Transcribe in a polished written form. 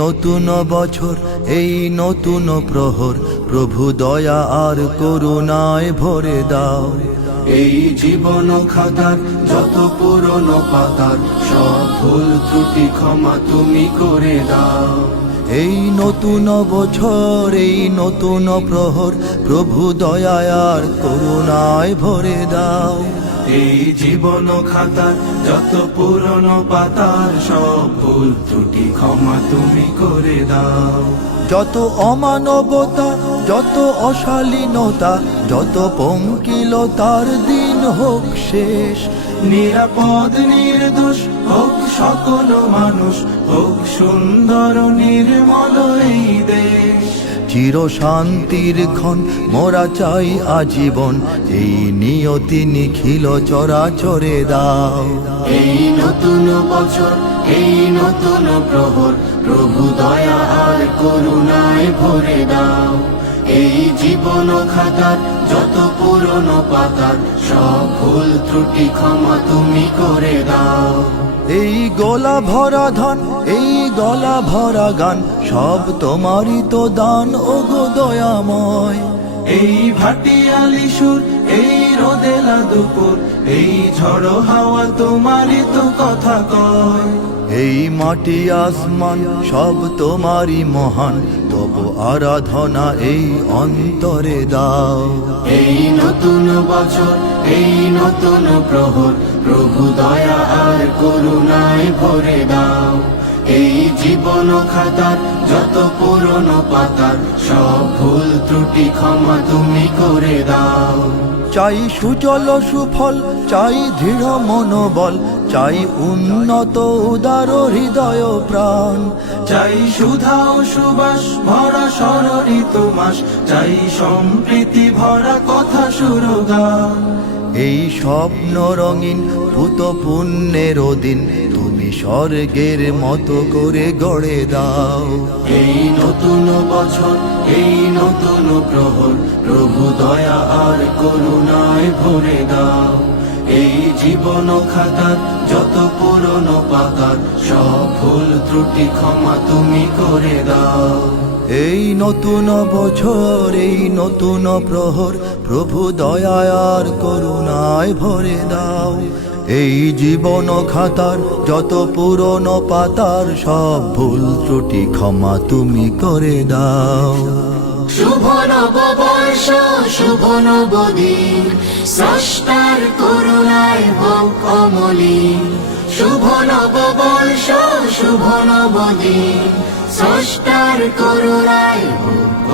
নতুন বছর, এই নতুন প্রহর, প্রভু দয়া আর করুণায় ভরে দাও। এই জীবন খাতার যত পুরনো পাতার সব ভুল ত্রুটি ক্ষমা তুমি করে দাও। এই নতুন বছর, এই নতুন প্রহর, প্রভু দয়া আর করুণায় ভরে দাও। এই জীবন খাতার যত পুরনো পাতার সব ভুল ত্রুটি ক্ষমা তুমি করে দাও। যত অমানবতা, যত অশালীনতা, যত পঙ্কিলতার দিন হোক শেষ। নিরাপদ নির্দোষ হোক সকল মানুষ, হোক সুন্দর নির্মল এই দেশ। চির শান্তির ক্ষণ মোরা চাই আজীবন, এই নিয়তি নিখিল চরাচরে দাও। এই নতুন বছর, এই নতুন প্রহর, প্রভু দয়া আর করুণায় ভরে দাও। এই জীবন খাতার যত পুরনো পাতার সব ভুল ত্রুটি ক্ষমা তুমি করে দাও। এই গলা ভরা ধান, এই গলা ভরা গান, সব তোমারই তো দান ওগো দয়াময়। এই ভাটিয়ালি সুর, এই রোদেলা দুপুর, এই ঝড়ো হাওয়া তোমারই তো কথা কয়। এই মাটি আসমান সব তোমারই মহান, তবু আরাধনা এই অন্তরে দাও। এই নতুন বছর, এই নতুন প্রহর, প্রভু দয়া আর করুণায় ভরে দাও। এই জীবন খাতার যত পুরনো পাতার সব ভুল ত্রুটি ক্ষমা তুমি করে দাও। চাই সুজল সুফল, চাই দৃঢ় মনোবল, চাই উন্নত উদার হৃদয় প্রাণ। চাই সুধা ও সুবাস ভরা ষড়ঋতু মাস, চাই সম্প্রীতি ভরা কথা সুরগান। এই স্বপ্ন রঙিন ভূত পুণ্যের দিন তুমি স্বর্গের মতো করে গড়ে দাও। এই নতুন বছর, এই নতুন প্রহর, প্রভু দয়া আর করুণায় ভরে দাও। এই জীবন খাতার যত পুরনো পাতার সব ভুল ত্রুটি ক্ষমা তুমি করে দাও। এই নতুন বছর, এই নতুন প্রহর, প্রভু দয়া আর করুণায় ভরে দাও। এই জীবন খাতার যত পুরনো পাতার সব ভুল ত্রুটি ক্ষমা তুমি করে দাও। শুভ নববর্ষ, শুভ নবদিন, স্রষ্টার করুণায় হোক অমলিন। শুভ নববর্ষ, শুভ নবদিন, স্রষ্টার করুণায় হোক